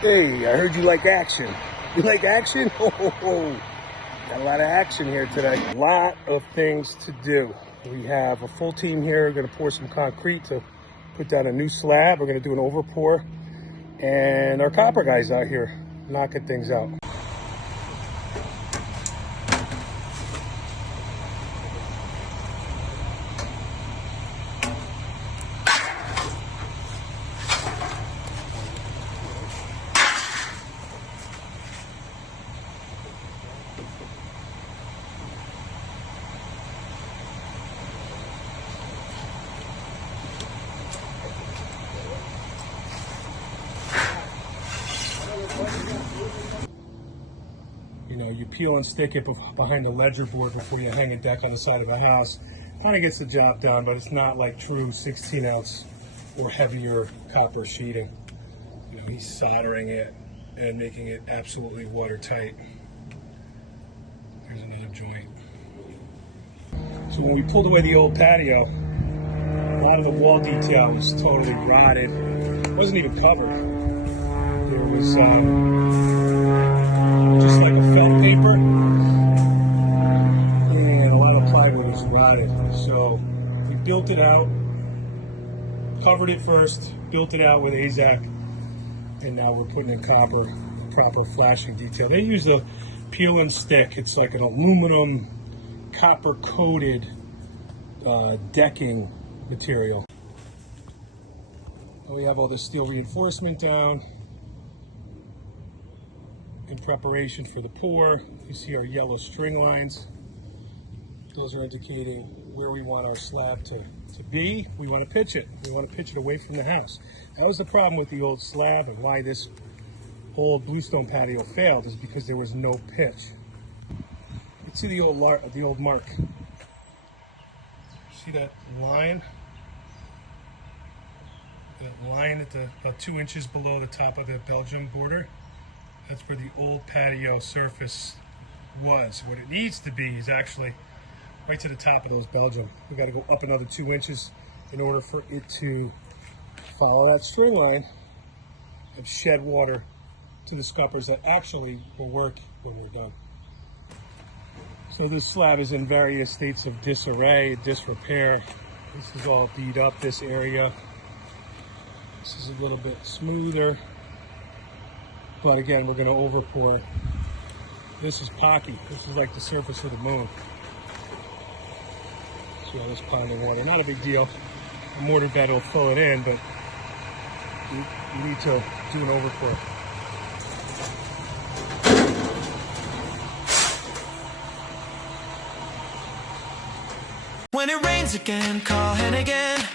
Hey, I heard you like action. You like action? Oh, got a lot of action here today. A lot of things to do. We have a full team here. We're going to pour some concrete to put down a new slab. We're going to do an overpour. And our copper guys out here knocking things out. You know, you peel and stick it behind the ledger board before you hang a deck on the side of a house. Kind of gets the job done, but it's not like true 16-ounce or heavier copper sheeting. You know, he's soldering it and making it absolutely watertight. There's another joint. So when we pulled away the old patio, a lot of the wall detail was totally rotted. It wasn't even covered. There was just like a felt paper, and a lot of plywood was rotted. So we built it out, covered it first, built it out with AZAC, and now we're putting in copper, proper flashing detail. They use a peel and stick. It's like an aluminum copper coated decking material. And we have all this steel reinforcement down in preparation for the pour. You see our yellow string lines. Those are indicating where we want our slab to be. We want to pitch it. We want to pitch it away from the house. That was the problem with the old slab, and why this old bluestone patio failed is because there was no pitch. You can see the old mark. See that line? That line at about 2 inches below the top of the Belgian border? That's where the old patio surface was. What it needs to be is actually right to the top of those Belgium. We got to go up another 2 inches in order for it to follow that string line and shed water to the scuppers that actually will work when we're done. So this slab is in various states of disarray, disrepair. This is all beat up, this area. This is a little bit smoother. But again, we're going to overpour. This is Patio. This is like the surface of the moon. See all this pond of water. Not a big deal. A mortar bed will fill it in, but you need to do an overpour. When it rains again, call and again.